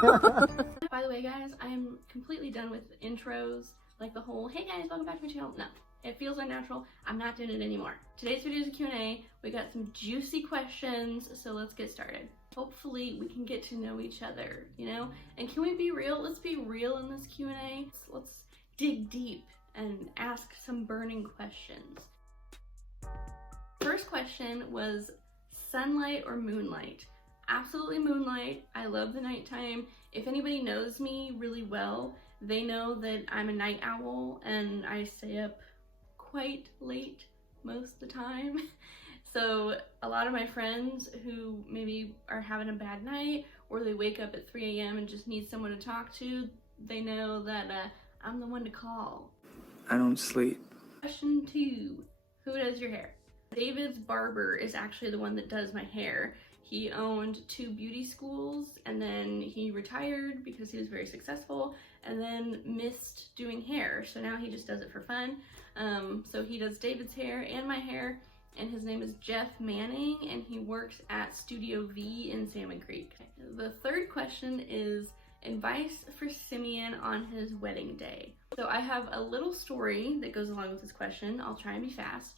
By the way, guys, I am completely done with intros, like the whole, hey guys, welcome back to my channel. No, it feels unnatural. I'm not doing it anymore. Today's video is a Q&A. We got some juicy questions, so let's get started. Hopefully we can get to know each other, you know? And can we be real? Let's be real in this Q&A. Let's dig deep and ask some burning questions. First question was sunlight or moonlight? Absolutely moonlight. I love the nighttime. If anybody knows me really well, they know that I'm a night owl and I stay up quite late most of the time. So a lot of my friends who maybe are having a bad night or they wake up at 3 a.m. and just need someone to talk to, they know that I'm the one to call. I don't sleep. Question 2, who does your hair? David's barber is actually the one that does my hair. He owned 2 beauty schools and then he retired because he was very successful and then missed doing hair. So now he just does it for fun. So he does David's hair and my hair, and his name is Jeff Manning and he works at Studio V in Salmon Creek. The third question is advice for Simeon on his wedding day. So I have a little story that goes along with this question. I'll try and be fast.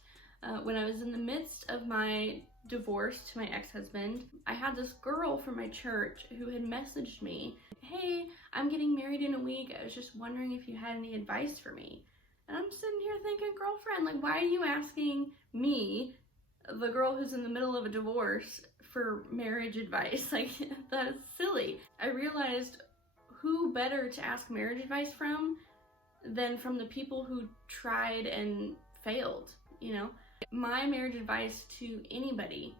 When I was in the midst of my divorce to my ex-husband, I had this girl from my church who had messaged me, hey, I'm getting married in a week. I was just wondering if you had any advice for me. And I'm sitting here thinking, girlfriend, like, why are you asking me, the girl who's in the middle of a divorce, for marriage advice? Like, that's silly. I realized who better to ask marriage advice from than from the people who tried and failed, you know? My marriage advice to anybody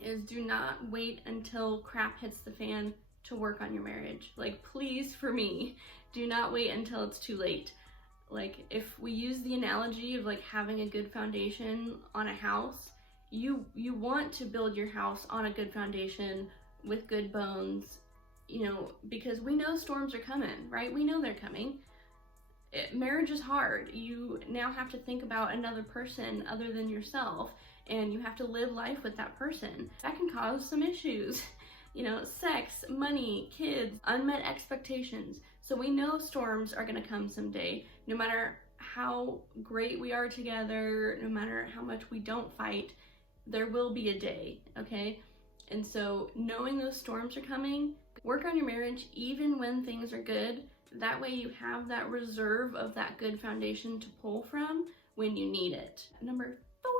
is do not wait until crap hits the fan to work on your marriage. Like, please, for me, do not wait until it's too late. Like, if we use the analogy of like having a good foundation on a house, you want to build your house on a good foundation with good bones, you know, because we know storms are coming, right? We know they're coming. Marriage is hard. You now have to think about another person other than yourself, and you have to live life with that person. That can cause some issues, you know, sex, money, kids, unmet expectations. So we know storms are gonna come someday. No matter how great we are together, no matter how much we don't fight, there will be a day, okay? And so knowing those storms are coming, work on your marriage even when things are good. That way you have that reserve of that good foundation to pull from when you need it. Number 4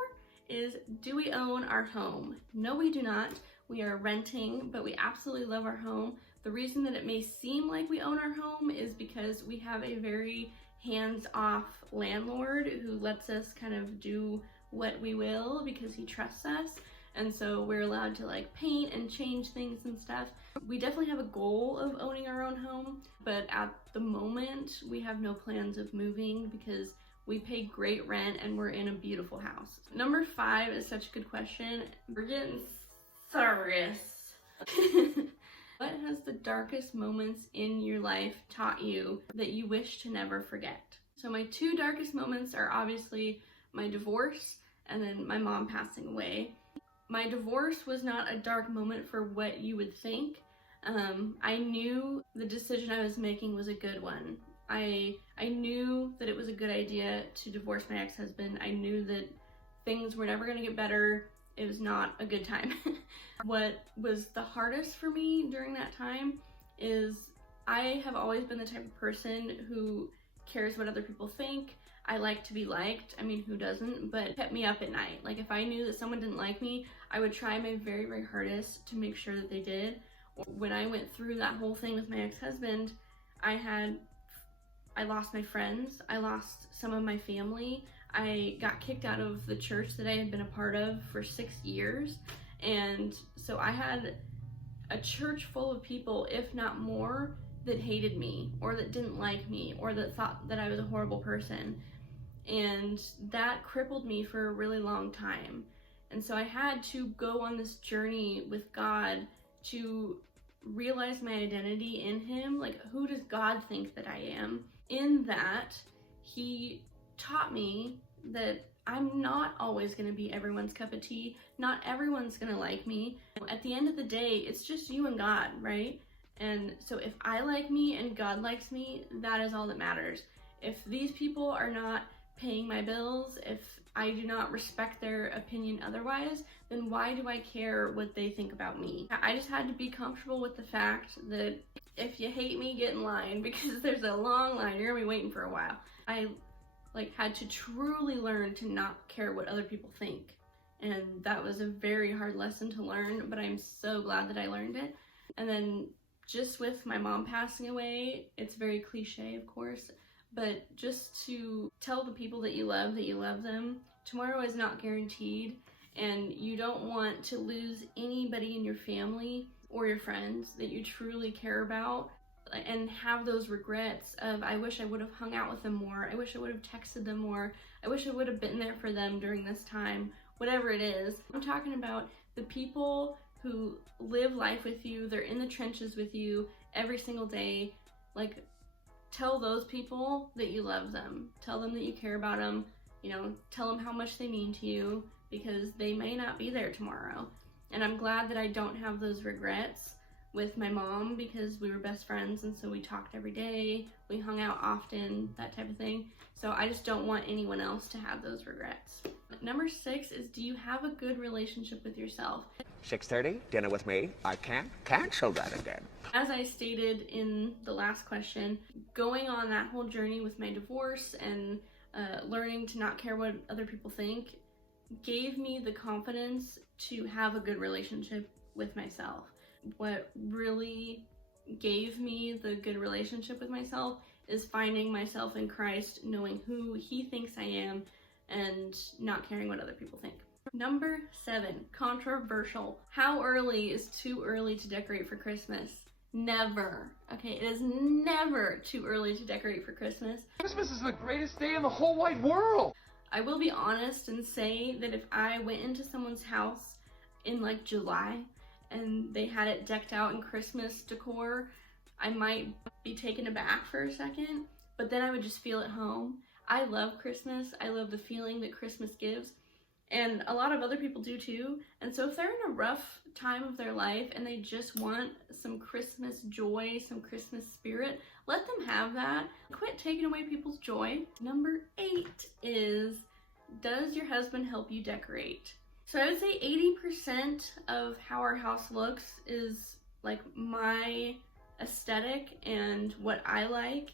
is, do we own our home? No, we do not. We are renting, but we absolutely love our home. The reason that it may seem like we own our home is because we have a very hands-off landlord who lets us kind of do what we will because he trusts us. And so we're allowed to like paint and change things and stuff. We definitely have a goal of owning our own home, but at the moment we have no plans of moving because we pay great rent and we're in a beautiful house. Number 5 is such a good question. We're getting serious. What has the darkest moments in your life taught you that you wish to never forget? So my 2 darkest moments are obviously my divorce and then my mom passing away. My divorce was not a dark moment for what you would think. I knew the decision I was making was a good one. I knew that it was a good idea to divorce my ex-husband. I knew that things were never gonna get better. It was not a good time. What was the hardest for me during that time is I have always been the type of person who cares what other people think. I like to be liked. I mean, who doesn't? But it kept me up at night. Like, if I knew that someone didn't like me, I would try my very, very hardest to make sure that they did. When I went through that whole thing with my ex-husband, I lost my friends. I lost some of my family. I got kicked out of the church that I had been a part of for 6 years. And so I had a church full of people, if not more, that hated me or that didn't like me or that thought that I was a horrible person. And that crippled me for a really long time. And so I had to go on this journey with God to realize my identity in him. Like, who does God think that I am? In that, he taught me that I'm not always going to be everyone's cup of tea. Not everyone's going to like me. At the end of the day, it's just you and God, right? And so if I like me and God likes me, that is all that matters. If these people are not paying my bills, if I do not respect their opinion otherwise, then why do I care what they think about me? I just had to be comfortable with the fact that if you hate me, get in line, because there's a long line. You're gonna be waiting for a while. I had to truly learn to not care what other people think. And that was a very hard lesson to learn, but I'm so glad that I learned it. And then just with my mom passing away, it's very cliche, of course, but just to tell the people that you love them. Tomorrow is not guaranteed, and you don't want to lose anybody in your family or your friends that you truly care about and have those regrets of, I wish I would have hung out with them more, I wish I would have texted them more, I wish I would have been there for them during this time, whatever it is. I'm talking about the people who live life with you, they're in the trenches with you every single day. Like, tell those people that you love them. Tell them that you care about them. You know, tell them how much they mean to you, because they may not be there tomorrow. And I'm glad that I don't have those regrets with my mom, because we were best friends, and so we talked every day, we hung out often, that type of thing. So I just don't want anyone else to have those regrets. Number 6 is, do you have a good relationship with yourself? 6:30, dinner with me. I can't cancel that again. As I stated in the last question, going on that whole journey with my divorce and learning to not care what other people think gave me the confidence to have a good relationship with myself. What really gave me the good relationship with myself is finding myself in Christ, knowing who He thinks I am, and not caring what other people think. Number 7, controversial. How early is too early to decorate for Christmas? Never. Okay, it is never too early to decorate for Christmas. Christmas is the greatest day in the whole wide world. I will be honest and say that if I went into someone's house in like July and they had it decked out in Christmas decor, I might be taken aback for a second, but then I would just feel at home. I love Christmas. I love the feeling that Christmas gives, and a lot of other people do too. And so if they're in a rough time of their life and they just want some Christmas joy, some Christmas spirit, let them have that. Quit taking away people's joy. Number 8 is, does your husband help you decorate? So I would say 80% of how our house looks is like my aesthetic and what I like,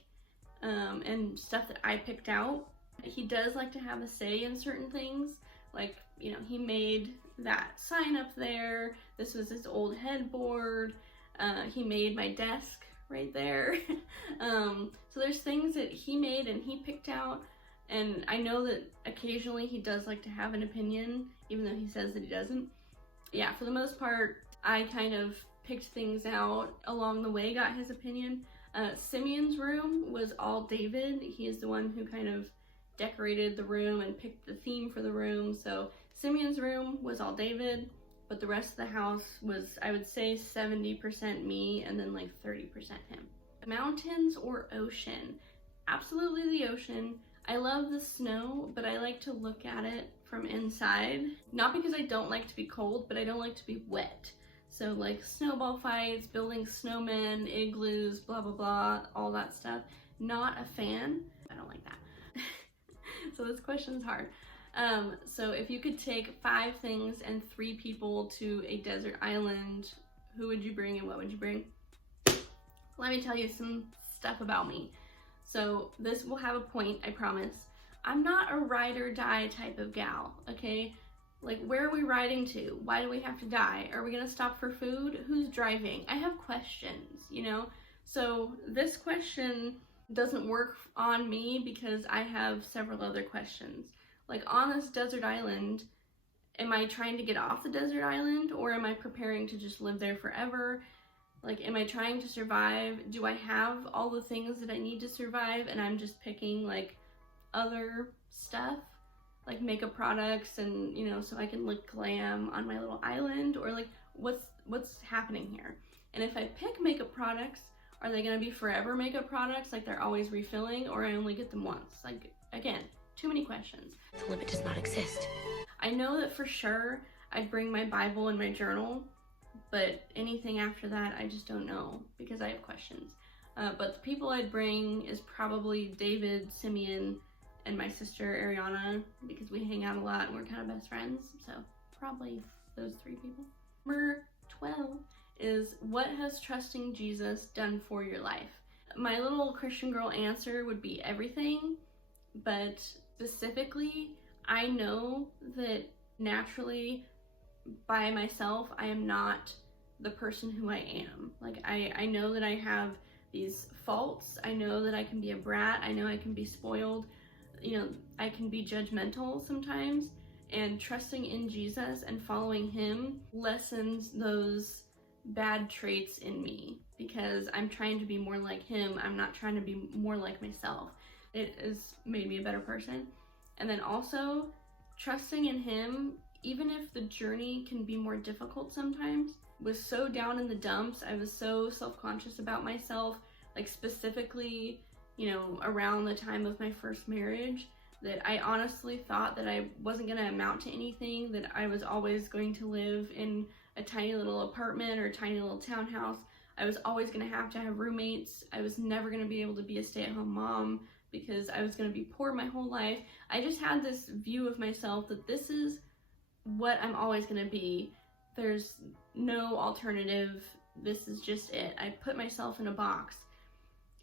and stuff that I picked out. He does like to have a say in certain things. Like, you know, he made that sign up there. This was his old headboard. He made my desk right there. So there's things that he made and he picked out. And I know that occasionally he does like to have an opinion, even though he says that he doesn't. Yeah, for the most part, I kind of picked things out along the way, got his opinion. Simeon's room was all David. He is the one who kind of decorated the room and picked the theme for the room. So Simeon's room was all David, but the rest of the house was, I would say, 70% me and then like 30% him. Mountains or ocean? Absolutely the ocean. I love the snow, but I like to look at it from inside. Not because I don't like to be cold, but I don't like to be wet. So like snowball fights, building snowmen, igloos, blah, blah, blah, all that stuff. Not a fan. I don't like that. So this question's hard. So if you could take 5 things and 3 people to a desert island, who would you bring and what would you bring? Let me tell you some stuff about me. So this will have a point, I promise. I'm not a ride or die type of gal, okay? Like, where are we riding to? Why do we have to die? Are we gonna stop for food? Who's driving? I have questions, you know? So this question doesn't work on me because I have several other questions. Like, on this desert island, am I trying to get off the desert island, or am I preparing to just live there forever? Like, am I trying to survive? Do I have all the things that I need to survive and I'm just picking like other stuff, like makeup products, and you know, so I can look glam on my little island? Or like, what's happening here? And if I pick makeup products, are they gonna be forever makeup products, like they're always refilling, or I only get them once? Like, again, too many questions. The limit does not exist. I know that for sure I'd bring my Bible and my journal, But anything after that, I just don't know because I have questions. But the people I'd bring is probably David, Simeon, and my sister Ariana, because we hang out a lot and we're kind of best friends. So probably those 3 people. Number 12 is, what has trusting Jesus done for your life? My little Christian girl answer would be everything, but specifically, I know that naturally by myself, I am not the person who I am. Like, I know that I have these faults. I know that I can be a brat. I know I can be spoiled. You know, I can be judgmental sometimes, and trusting in Jesus and following him lessens those bad traits in me because I'm trying to be more like him. I'm not trying to be more like myself. It has made me a better person. And then also trusting in him, even if the journey can be more difficult sometimes. Was so down in the dumps. I was so self-conscious about myself, like specifically, you know, around the time of my first marriage, that I honestly thought that I wasn't going to amount to anything, that I was always going to live in a tiny little apartment or a tiny little townhouse. I was always going to have roommates. I was never going to be able to be a stay-at-home mom because I was going to be poor my whole life. I just had this view of myself that this is what I'm always going to be. There's no alternative. This is just it. I put myself in a box.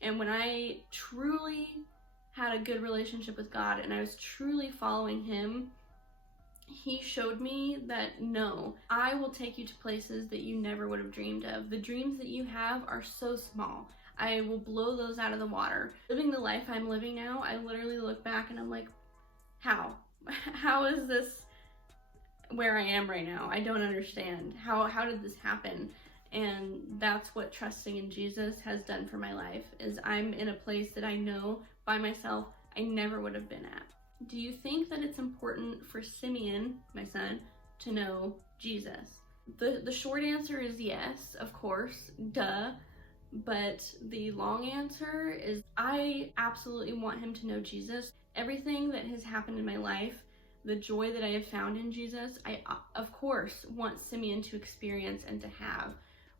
And when I truly had a good relationship with God and I was truly following him, he showed me that no, I will take you to places that you never would have dreamed of. The dreams that you have are so small. I will blow those out of the water. Living the life I'm living now, I literally look back and I'm like, how? How is this where I am right now? I don't understand. How did this happen? And that's what trusting in Jesus has done for my life, is I'm in a place that I know by myself I never would have been at. Do you think that it's important for Simeon, my son, to know Jesus? The short answer is yes, of course, duh. But the long answer is I absolutely want him to know Jesus. Everything that has happened in my life, the joy that I have found in Jesus, I of course want Simeon to experience and to have.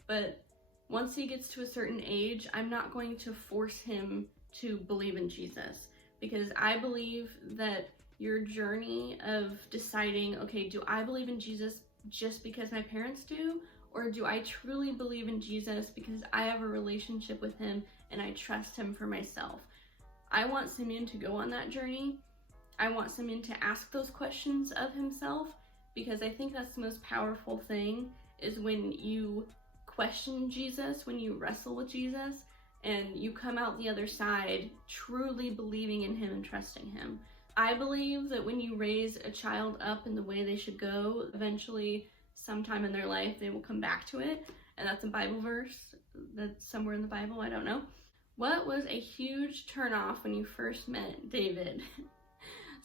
But once he gets to a certain age, I'm not going to force him to believe in Jesus, because I believe that your journey of deciding, okay, do I believe in Jesus just because my parents do? Or do I truly believe in Jesus because I have a relationship with him and I trust him for myself? I want Simeon to go on that journey. I want Simeon to ask those questions of himself, because I think that's the most powerful thing, is when you question Jesus, when you wrestle with Jesus, and you come out the other side truly believing in him and trusting him. I believe that when you raise a child up in the way they should go, eventually, sometime in their life, they will come back to it. And that's a Bible verse that's somewhere in the Bible, I don't know. What was a huge turnoff when you first met David?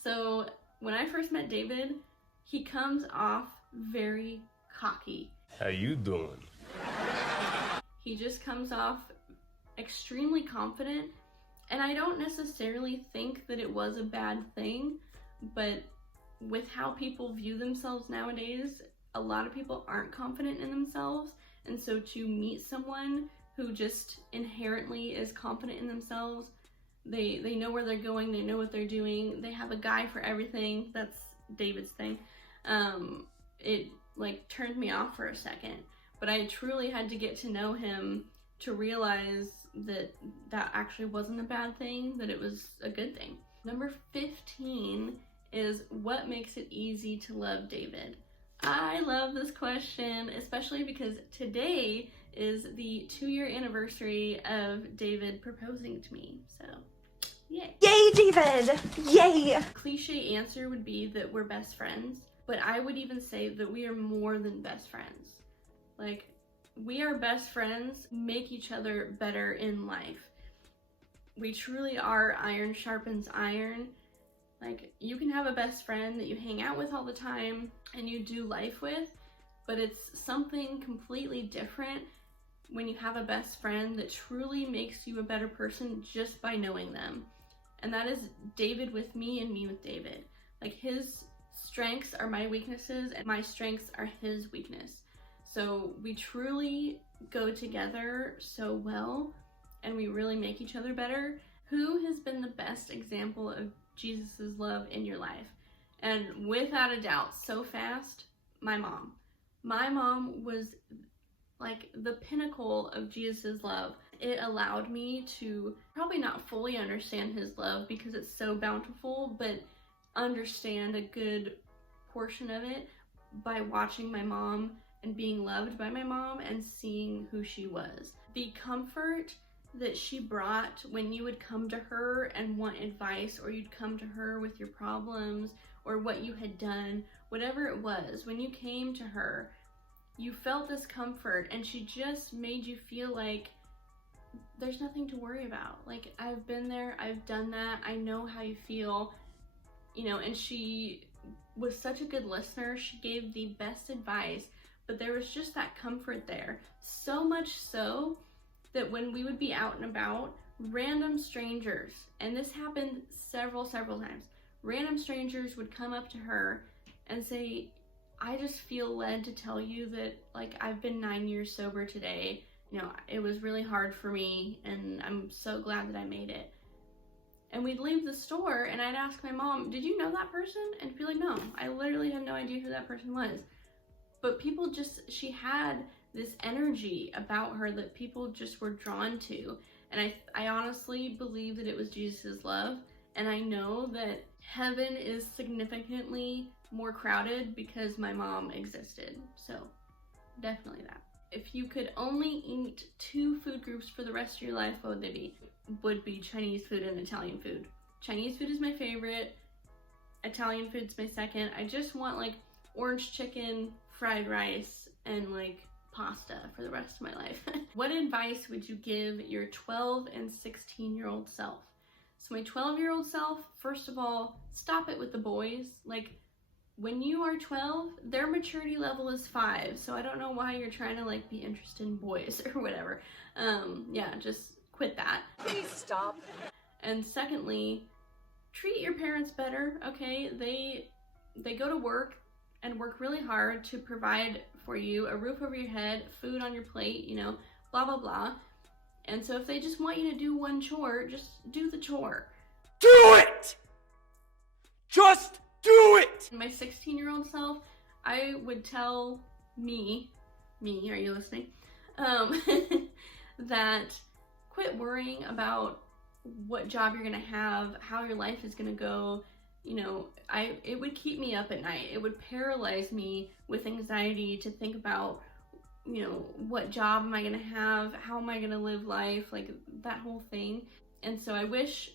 So when I first met David, he comes off very cocky. How you doing? He just comes off extremely confident, and I don't necessarily think that it was a bad thing, but with how people view themselves nowadays, a lot of people aren't confident in themselves, and so to meet someone who just inherently is confident in themselves, they know where they're going, they know what they're doing, they have a guy for everything. That's David's thing. It like turned me off for a second, but I truly had to get to know him to realize that that actually wasn't a bad thing, that it was a good thing. Number 15 is, what makes it easy to love David? I love this question, especially because today is the 2-year anniversary of David proposing to me, so yay. Yay, David! Yay! Cliche answer would be that we're best friends, but I would even say that we are more than best friends. Like, we are best friends, make each other better in life. We truly are iron sharpens iron. Like, you can have a best friend that you hang out with all the time and you do life with, but it's something completely different when you have a best friend that truly makes you a better person just by knowing them. And that is David with me and me with David. Like, his strengths are my weaknesses and my strengths are his weakness. So we truly go together so well, and we really make each other better. Who has been the best example of Jesus's love in your life? And without a doubt, so fast, my mom. My mom was like the pinnacle of Jesus's love. It allowed me to probably not fully understand his love because it's so bountiful, but understand a good portion of it by watching my mom and being loved by my mom and seeing who she was. The comfort that she brought when you would come to her and want advice, or you'd come to her with your problems or what you had done, whatever it was, when you came to her, you felt this comfort, and she just made you feel like there's nothing to worry about. Like, I've been there, I've done that, I know how you feel, you know. And she was such a good listener. She gave the best advice, but there was just that comfort there. So much so that when we would be out and about, random strangers, and this happened several times, random strangers would come up to her and say, I just feel led to tell you that, like, I've been 9 years sober today. You know, it was really hard for me, and I'm so glad that I made it. And we'd leave the store, and I'd ask my mom, did you know that person? And be like, no, I literally had no idea who that person was. But people just, she had this energy about her that people just were drawn to. And I honestly believe that it was Jesus' love. And I know that heaven is significantly more crowded because my mom existed. So definitely that. If you could only eat 2 food groups for the rest of your life, what would they be? Would be Chinese food and Italian food. Chinese food is my favorite. Italian food's my second. I just want like orange chicken, fried rice, and like pasta for the rest of my life. What advice would you give your 12 and 16-year-old self? So my 12-year-old self, first of all, stop it with the boys. Like, when you are 12, their maturity level is 5, so I don't know why you're trying to like be interested in boys or whatever. Yeah, just quit that. Please stop. And secondly, treat your parents better, okay? They go to work and work really hard to provide for you a roof over your head, food on your plate, you know, blah, blah, blah. And so if they just want you to do one chore, just do the chore. Do it! Just do it! My 16-year-old self, I would tell me, are you listening? That quit worrying about what job you're gonna have, how your life is gonna go. You know, it would keep me up at night. It would paralyze me with anxiety to think about, you know, what job am I gonna have? How am I gonna live life? Like, that whole thing. And so I wish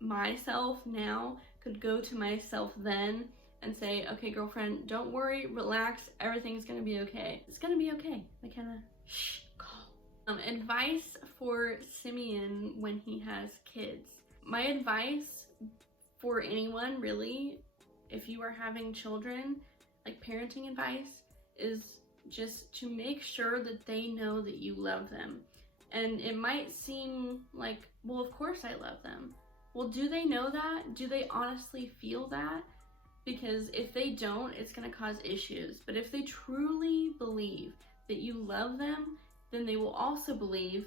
myself now could go to myself then and say, okay, girlfriend, don't worry, relax, everything's gonna be okay. It's gonna be okay. I kind of calm. Advice for Simeon when he has kids. My advice for anyone, really, if you are having children, like parenting advice, is just to make sure that they know that you love them. And it might seem like, well, of course I love them. Well, do they know that? Do they honestly feel that? Because if they don't, it's going to cause issues. But if they truly believe that you love them, then they will also believe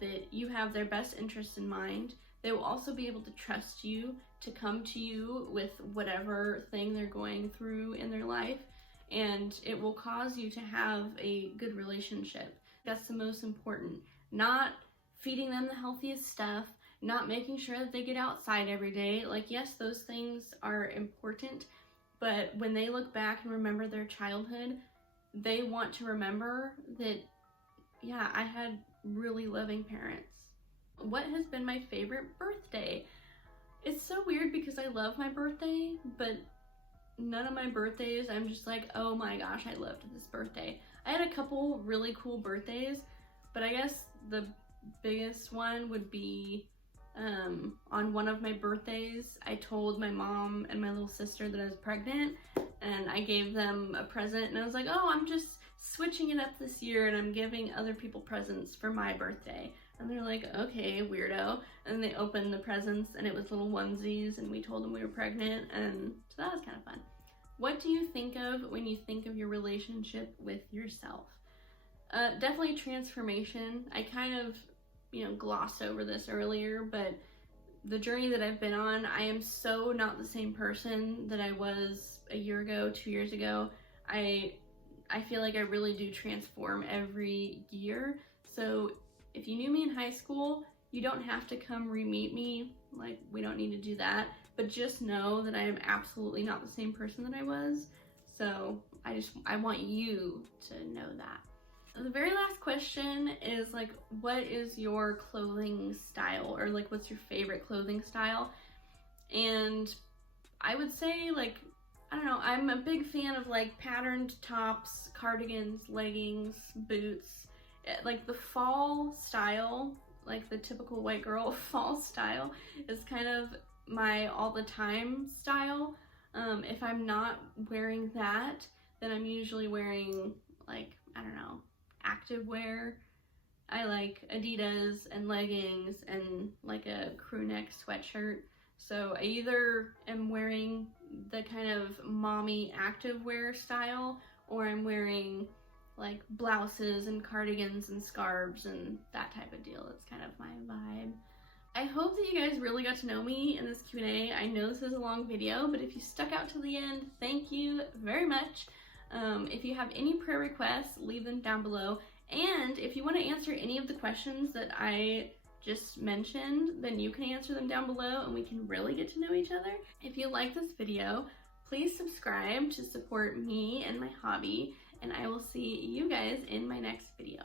that you have their best interests in mind. They will also be able to trust you to come to you with whatever thing they're going through in their life. And it will cause you to have a good relationship. That's the most important. Not feeding them the healthiest stuff, not making sure that they get outside every day. Like, yes, those things are important, but when they look back and remember their childhood, they want to remember that, yeah, I had really loving parents. What has been my favorite birthday? It's so weird because I love my birthday, but none of my birthdays I'm just like, oh my gosh, I loved this birthday. I had a couple really cool birthdays, but I guess the biggest one would be on one of my birthdays, I told my mom and my little sister that I was pregnant, and I gave them a present, and I was like, oh, I'm just switching it up this year and I'm giving other people presents for my birthday. And they're like, okay, weirdo. And they opened the presents and it was little onesies, and we told them we were pregnant, and so that was kind of fun. What do you think of when you think of your relationship with yourself? Definitely transformation. I kind of, glossed over this earlier, but the journey that I've been on, I am so not the same person that I was a year ago, 2 years ago. I feel like I really do transform every year. So if you knew me in high school, you don't have to come re-meet me. Like, we don't need to do that. But just know that I am absolutely not the same person that I was. So I want you to know that. The very last question is like, what is your clothing style, or like what's your favorite clothing style? And I would say, like, I don't know, I'm a big fan of like patterned tops, cardigans, leggings, boots. Like the fall style, like the typical white girl fall style, is kind of my all the time style. If I'm not wearing that, then I'm usually wearing, like, I don't know, active wear. I like Adidas and leggings and like a crew neck sweatshirt. So I either am wearing the kind of mommy active wear style, or I'm wearing like blouses and cardigans and scarves and that type of deal. It's kind of my vibe. I hope that you guys really got to know me in this Q&A. I know this is a long video, but if you stuck out to the end, thank you very much. If you have any prayer requests, leave them down below. And if you want to answer any of the questions that I just mentioned, then you can answer them down below and we can really get to know each other. If you like this video, please subscribe to support me and my hobby, and I will see you guys in my next video.